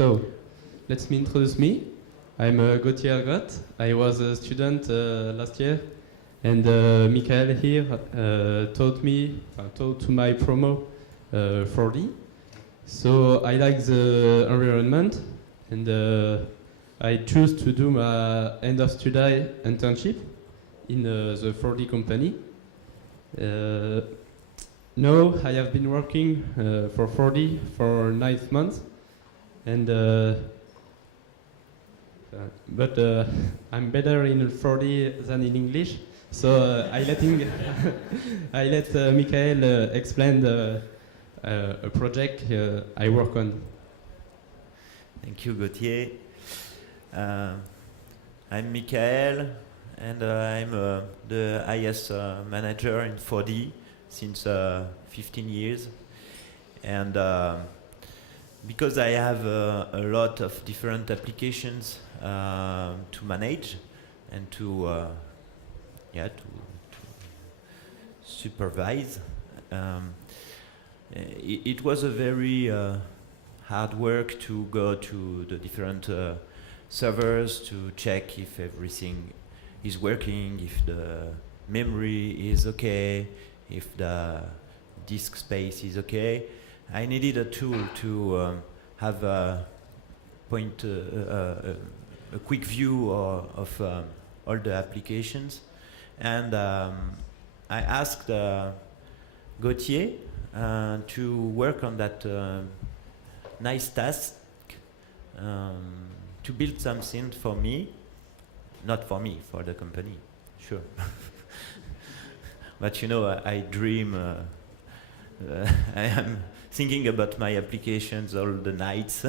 So, let me introduce me. I'm Gautier Hergott. I was a student last year, and Mickaël here taught to my promo 4D. So I like the environment, and I choose to do my end of study internship in the 4D company. Now I have been working for 4D for 9 months, and but I'm better in 4D than in English, so I let Mickaël explain a project I work on. Thank you, Gautier. I'm Mickaël, and I'm the IS manager in 4D since 15 years. And because I have a lot of different applications to manage and to supervise, it was a very hard work to go to the different servers to check if everything is working, if the memory is okay, if the disk space is okay. I needed a tool to have a quick view of all the applications, and I asked Gautier to work on that nice task to build something for me, not for me, for the company, sure. But you know, I dream, I am thinking about my applications all the nights,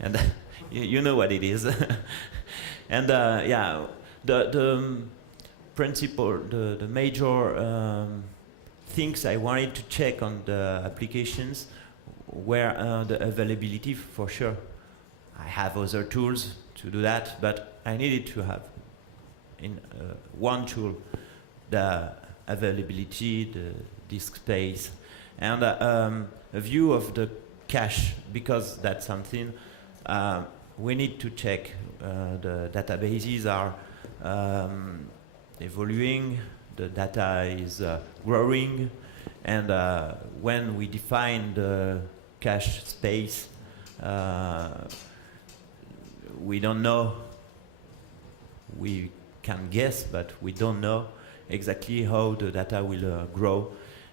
and you know what it is. And yeah, the principle, the major things I wanted to check on the applications were the availability, for sure. I have other tools to do that, but I needed to have in one tool the availability, the disk space, and a view of the cache, because that's something we need to check. The databases are evolving, the data is growing, and when we define the cache space, we don't know. We can guess, but we don't know exactly how the data will grow,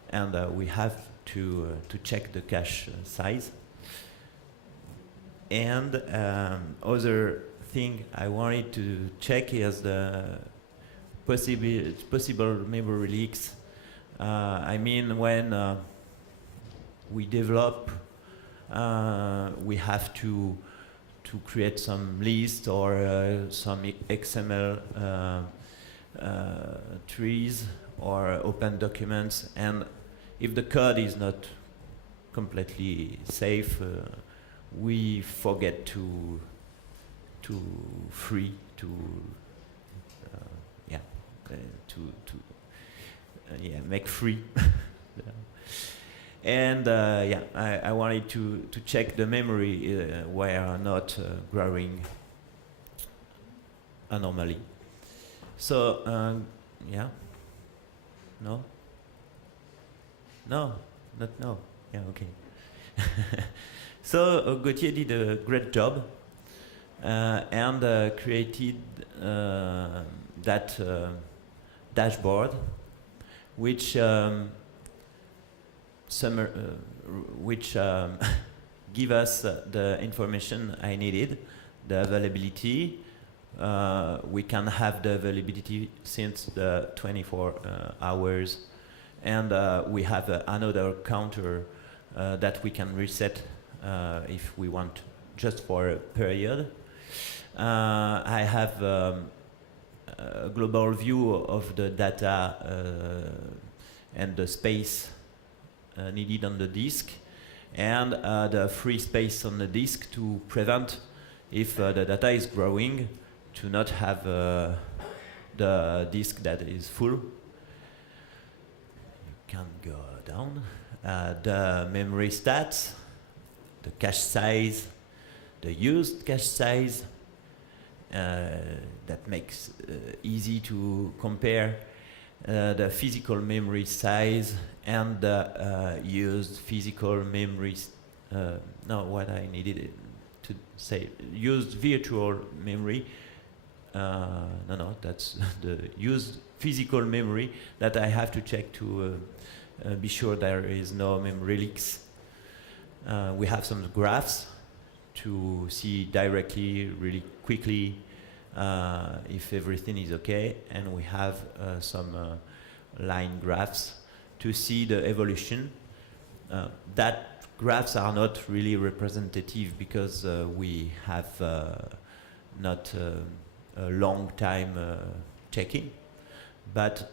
and we have to check the cache size. And other thing I wanted to check is the possible memory leaks. I mean, when we develop, we have to create some list or some XML trees or open documents, and if the code is not completely safe, we forget to free to make free. And yeah, I wanted to check the memory were not growing anomally. So yeah, no, not no. Yeah, okay. So Gautier did a great job and created that dashboard, which give us the information I needed, the availability. We can have the availability since the 24 hours, and we have another counter that we can reset if we want, just for a period. I have a global view of the data and the space needed on the disk, and the free space on the disk to prevent, if the data is growing, to not have the disk that is full. You can go down. The memory stats, the cache size, the used cache size that makes easy to compare the physical memory size and the used physical memory. No, what I needed to say, used virtual memory. No, that's the used physical memory that I have to check to be sure there is no memory leaks. We have some graphs to see directly, really quickly, if everything is okay, and we have some line graphs to see the evolution. That graphs are not really representative because we have not a long time checking, but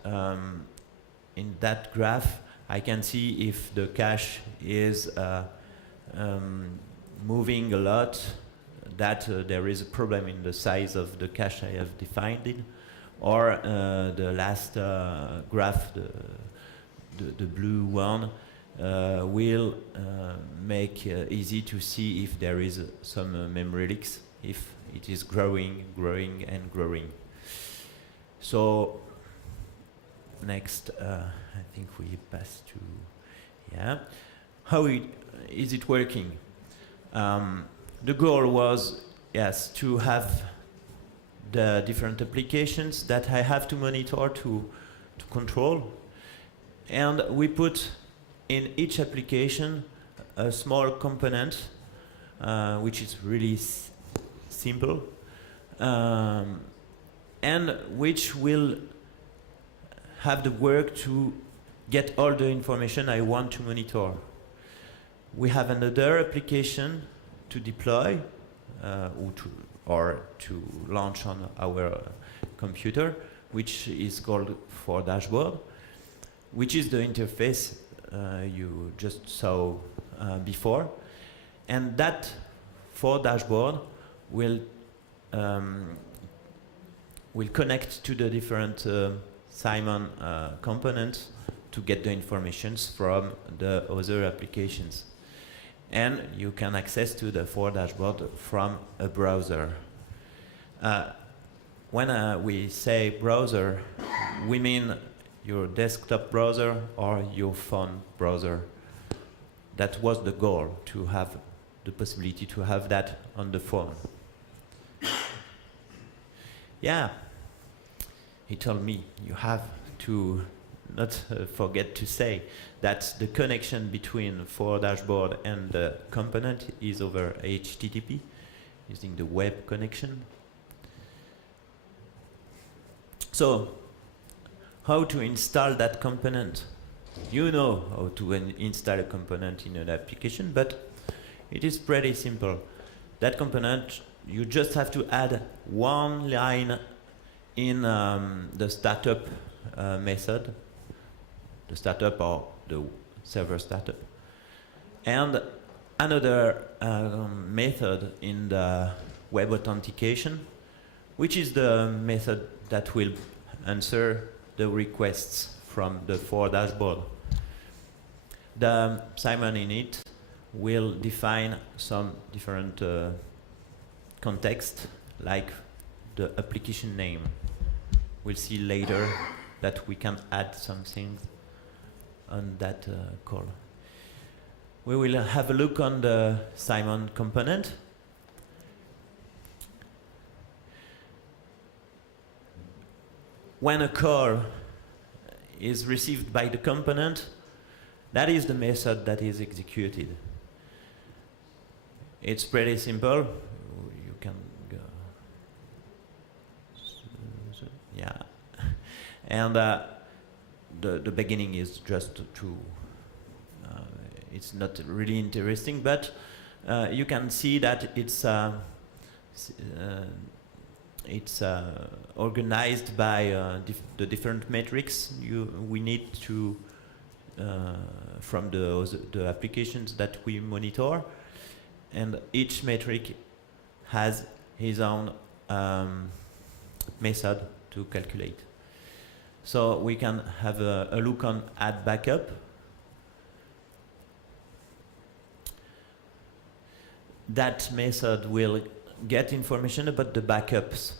in that graph I can see if the cache is moving a lot, that there is a problem in the size of the cache I have defined it, or the last graph, the blue one, will make easy to see if there is some memory leaks, if it is growing and growing. So next, I think we pass to, yeah. How is it working? The goal was, yes, to have the different applications that I have to monitor, to control. And we put in each application a small component, which is really simple, and which will have the work to get all the information I want to monitor. We have another application to deploy or to launch on our computer, which is called For Dashboard, which is the interface you just saw before. And that For Dashboard will connect to the different Simon components to get the informations from the other applications. And you can access to the For Dashboard from a browser. When we say browser, we mean your desktop browser or your phone browser. That was the goal, to have the possibility to have that on the phone. Yeah, he told me you have to not forget to say that the connection between For Dashboard and the component is over HTTP, using the web connection. So, how to install that component? You know how to install a component in an application, but it is pretty simple. That component, you just have to add one line in the startup method, the startup or the server startup, and another method in the web authentication, which is the method that will answer the requests from the For Dashboard. The Simon init will define some different context, like the application name. We'll see later that we can add some things on that call. We will have a look on the Simon component. When a call is received by the component, that is the method that is executed. It's pretty simple. You can go. Yeah. And the beginning is just to, it's not really interesting, but you can see that it's organized by the different metrics we need to from the applications that we monitor, and each metric has his own method to calculate. So we can have a look on add backup. that method will get information about the backups.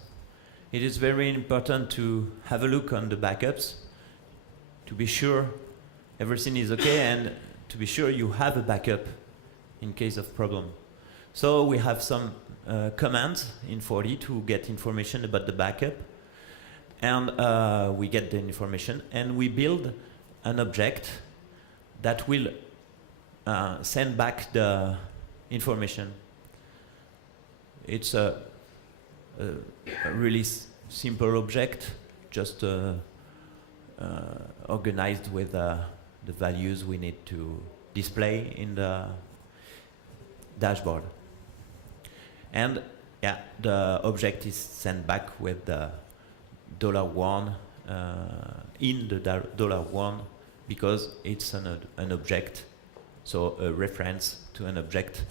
It is very important to have a look on the backups to be sure everything is okay and to be sure you have a backup in case of problem. So we have some commands in 40 to get information about the backup, and we get the information and we build an object that will send back the information. It's a really simple object, just organized with the values we need to display in the dashboard. And yeah, the object is sent back with the $1 in the $1 because it's an object, so a reference to an object.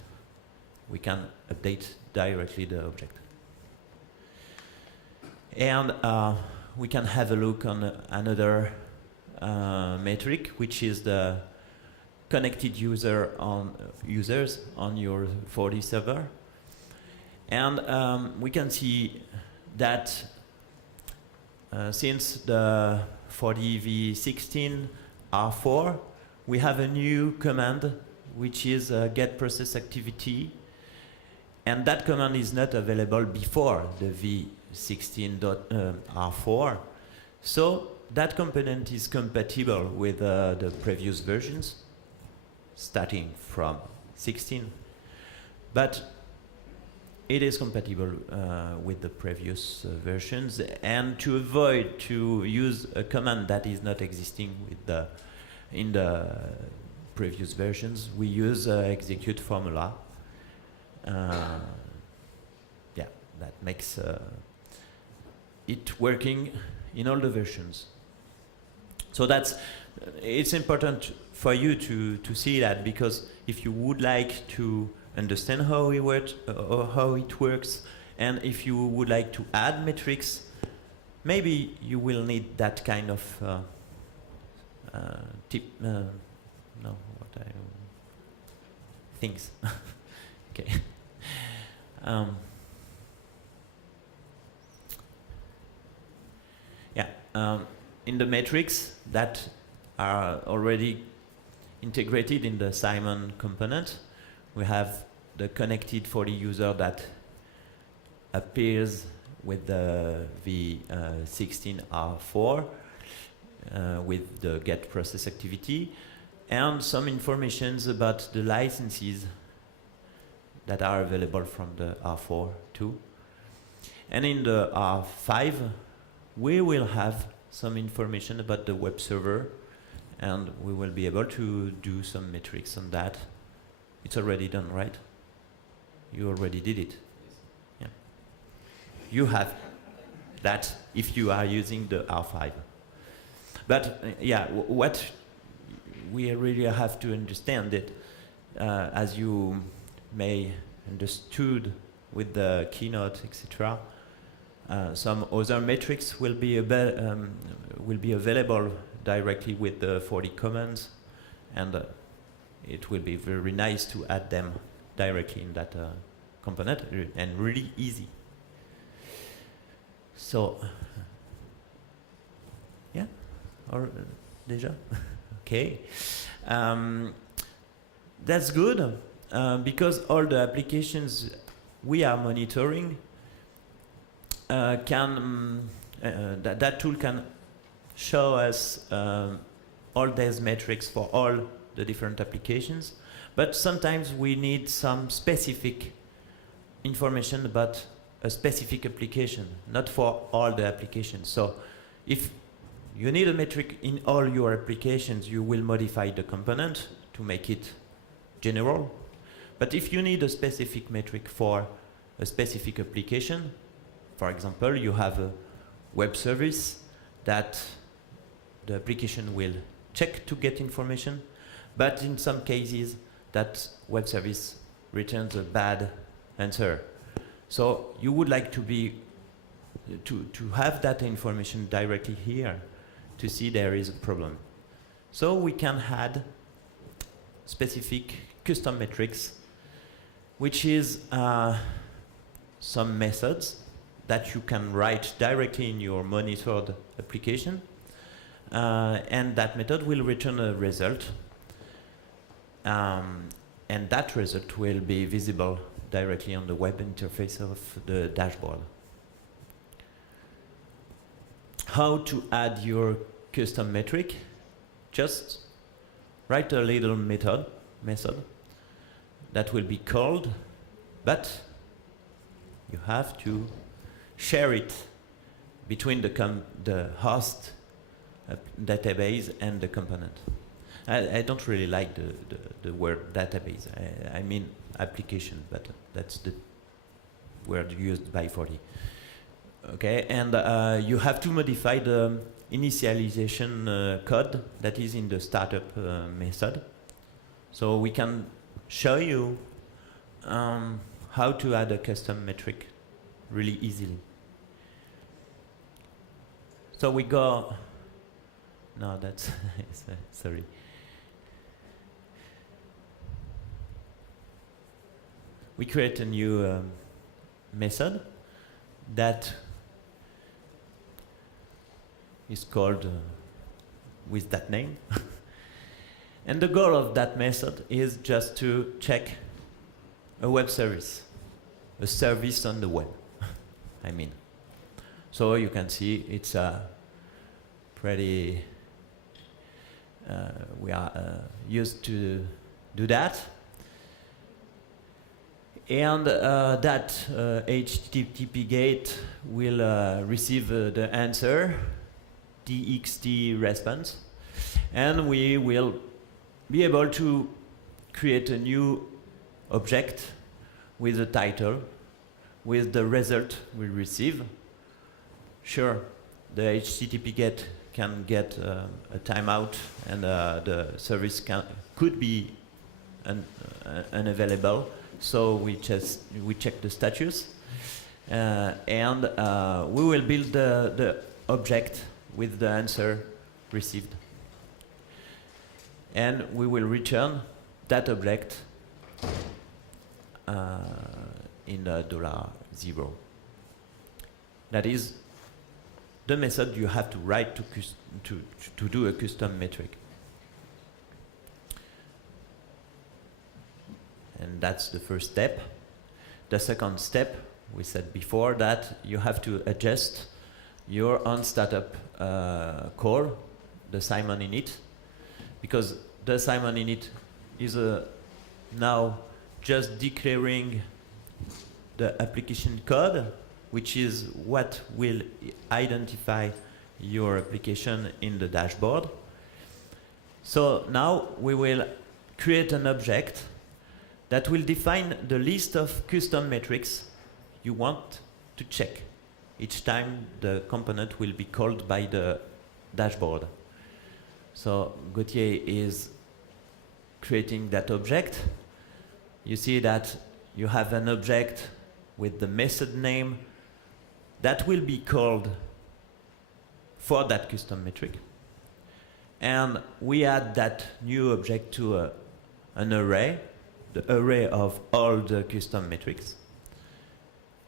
We can update directly the object. And we can have a look on another metric, which is the connected users on your 4D server. And we can see that since the 4D v16 R4, we have a new command, which is get process activity. And that command is not available before the v16.r4. So that component is compatible with the previous versions, starting from 16. But it is compatible with the previous versions. And to avoid to use a command that is not existing with in the previous versions, we use execute formula. Yeah, that makes it working in all the versions. So it's important for you to see that, because if you would like to understand how it works, and if you would like to add metrics, maybe you will need that kind of things. Okay. In the metrics that are already integrated in the Simon component, we have the connected 4D user that appears with the v16r4 with the get process activity, and some informations about the licenses that are available from the R4 too. And in the R5, we will have some information about the web server, and we will be able to do some metrics on that. It's already done, right? You already did it. Yeah. You have that if you are using the R5. But yeah, what we really have to understand that, as you may understood with the keynote, etc., some other metrics will be available directly with the 4D commands, and it will be very nice to add them directly in that component, and really easy. So, yeah, or déjà, okay. That's good because all the applications we are monitoring that tool can show us all these metrics for all the different applications, but sometimes we need some specific information about a specific application, not for all the applications. So if you need a metric in all your applications, you will modify the component to make it general. But if you need a specific metric for a specific application, for example, you have a web service that the application will check to get information, but in some cases that web service returns a bad answer. So you would like to have that information directly here to see there is a problem. So we can add specific custom metrics which is some methods that you can write directly in your monitored application, and that method will return a result, and that result will be visible directly on the web interface of the dashboard. How to add your custom metric? Just write a little method that will be called, but you have to share it between the host database and the component. I don't really like the word database. I mean application, but that's the word used by Rottiers. Okay, and you have to modify the initialization code that is in the startup method. So we can show you how to add a custom metric really easily. So we go, no, that's, sorry. We create a new method that is called with that name. And the goal of that method is just to check a web service, a service on the web, I mean. So you can see it's pretty, we are used to do that. And that HTTP gate will receive the answer, txt response, and we will be able to create a new object with a title, with the result we receive. Sure, the HTTP gate can get a timeout, and the service could be unavailable. So we check the status, and we will build the object with the answer received. And we will return that object in $0. That is the method you have to write to do a custom metric. And that's the first step. The second step, we said before that you have to adjust your on startup call, the Simon init, because the Simon init is now just declaring the application code, which is what will identify your application in the dashboard. So now we will create an object that will define the list of custom metrics you want to check each time the component will be called by the dashboard. So Gautier is creating that object. You see that you have an object with the method name that will be called for that custom metric. And we add that new object to an array, the array of all the custom metrics.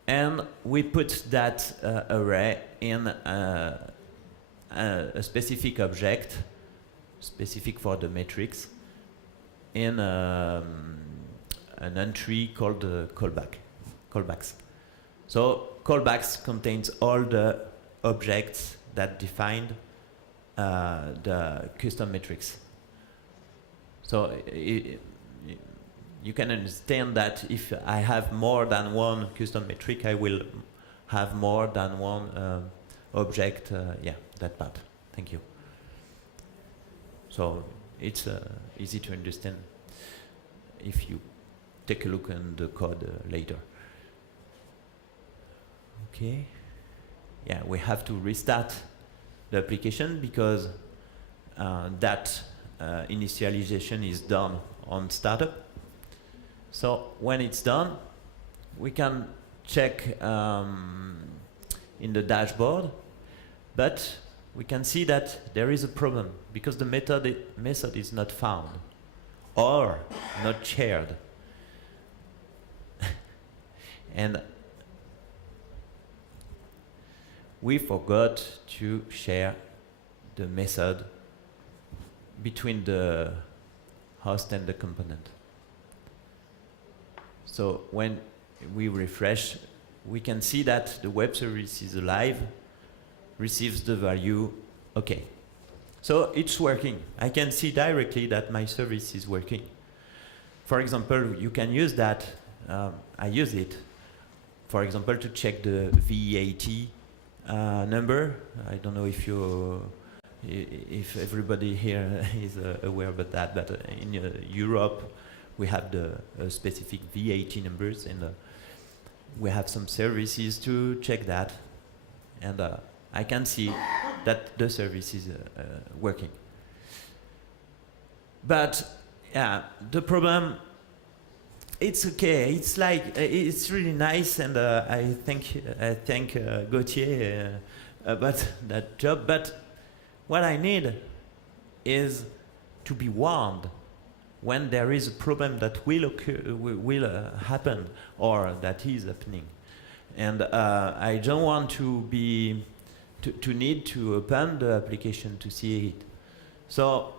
And we put that array in a specific object, specific for the metrics, in an entry called callbacks. So callbacks contains all the objects that defined the custom metrics. So you can understand that if I have more than one custom metric, I will have more than one object. Yeah, that part. Thank you. So it's easy to understand if you take a look at the code later. Okay. Yeah, we have to restart the application because that initialization is done on startup. So when it's done, we can check in the dashboard, but we can see that there is a problem because the method is not found or not shared. And we forgot to share the method between the host and the component. So when we refresh, we can see that the web service is alive, receives the value, okay. So it's working. I can see directly that my service is working. For example, you can use that, I use it, for example, to check the VAT number. I don't know if everybody here is aware about that, but in Europe, we have the specific VAT numbers, and we have some services to check that, and I can see that the service is working. But yeah, the problem, it's okay. It's like it's really nice, and I thank Gautier about that job. But what I need is to be warned when there is a problem that will occur, will happen, or that is happening, and I don't want to be to need to open the application to see it. So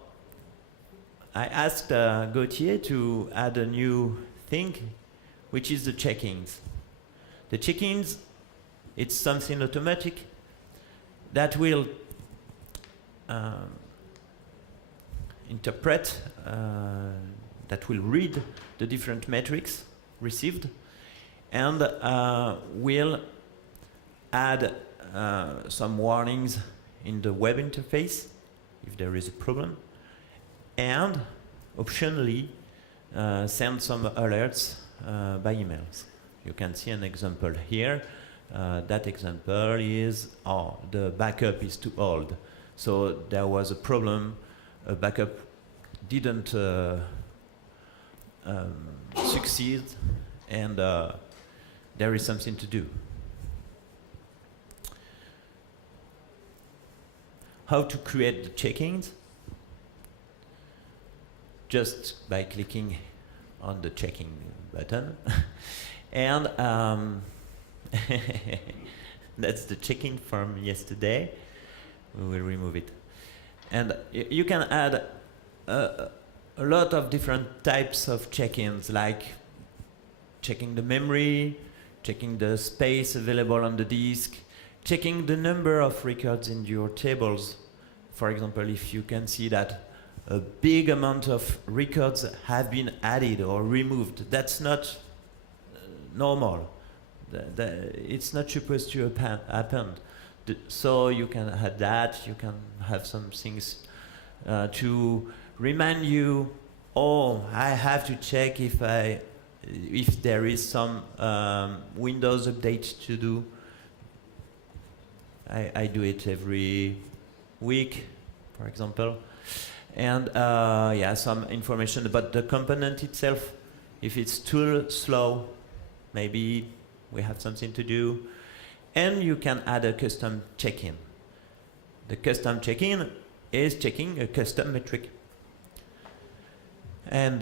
I asked Gautier to add a new thing, which is the check-ins. The check-ins, it's something automatic that will interpret, that will read the different metrics received, and will add some warnings in the web interface if there is a problem, and optionally send some alerts by emails. You can see an example here. That example is, the backup is too old. So there was a problem, a backup didn't succeed, and there is something to do. How to create the check-ins? Just by clicking on the checking button. And that's the check-in from yesterday. We will remove it. And you can add a lot of different types of check-ins, like checking the memory, checking the space available on the disk, checking the number of records in your tables. For example, if you can see that a big amount of records have been added or removed, that's not normal. It's not supposed to happen. So you can add that, you can have some things to remind you, I have to check if there is some Windows update to do. I do it every week, for example. And yeah, some information about the component itself. If it's too slow, maybe we have something to do. And you can add a custom check-in. The custom check-in is checking a custom metric. And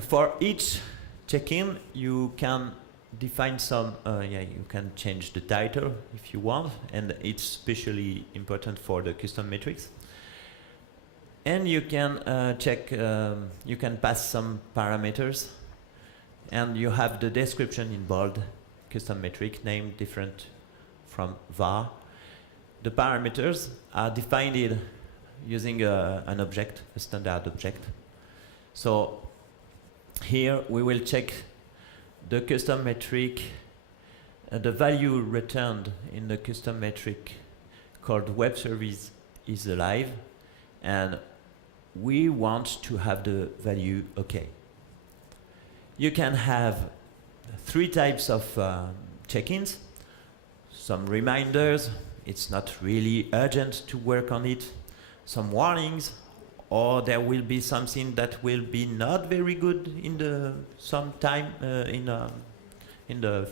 for each check-in, you can define some, you can change the title if you want, and it's especially important for the custom metrics. And you can check, you can pass some parameters, and you have the description in bold, custom metric name different from var. The parameters are defined using an object, a standard object. So here we will check the custom metric, the value returned in the custom metric called web service is alive, and we want to have the value okay. You can have 3 types of check-ins. Some reminders, it's not really urgent to work on it. Some warnings, or there will be something that will be not very good in the some time in the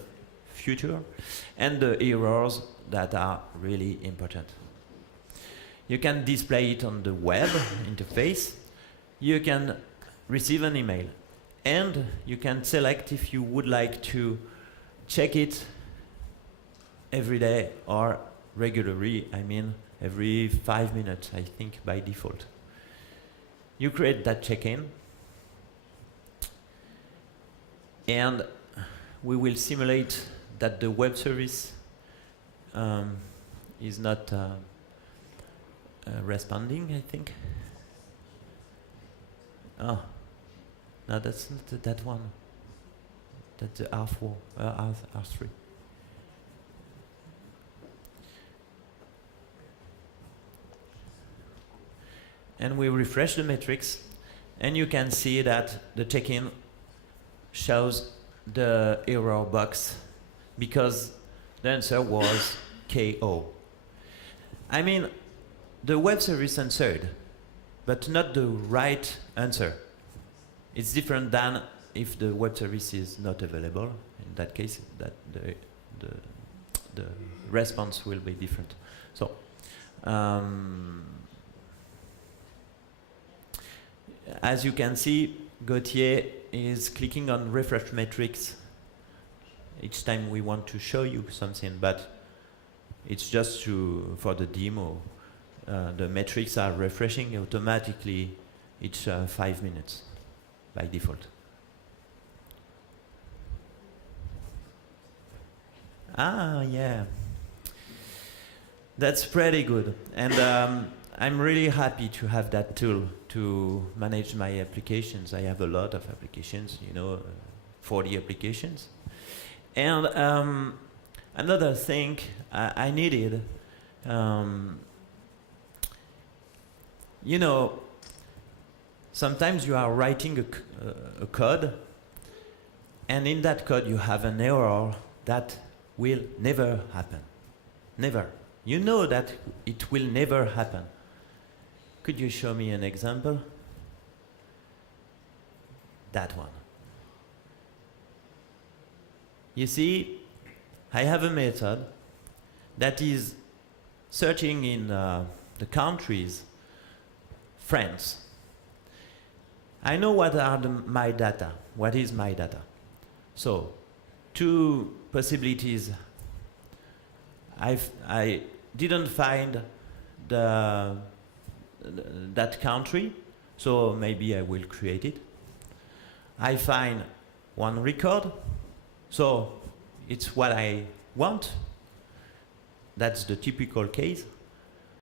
future, and the errors that are really important. You can display it on the web interface. You can receive an email, And you can select if you would like to check it every day or regularly, I mean every 5 minutes, I think, by default. You create that check-in, and we will simulate that the web service is not responding, I think. Oh, no, that's not that one. That's the R4, R3. And we refresh the metrics, and you can see that the check-in shows the error box because the answer was KO. I mean, the web service answered, but not the right answer. It's different than if the web service is not available. In that case, that the response will be different. So, as you can see, Gautier is clicking on refresh metrics each time we want to show you something, but it's just for the demo. The metrics are refreshing automatically each 5 minutes by default. Ah, yeah. That's pretty good. And I'm really happy to have that tool to manage my applications. I have a lot of applications, 40 applications. And another thing I needed, sometimes you are writing a code, and in that code you have an error that will never happen. Never. You know that it will never happen. Could you show me an example? That one. You see, I have a method that is searching in the countries, France. I know what are my data. What is my data? So, 2 possibilities. I didn't find that country, so maybe I will create it. I find one record, so it's what I want. That's the typical case.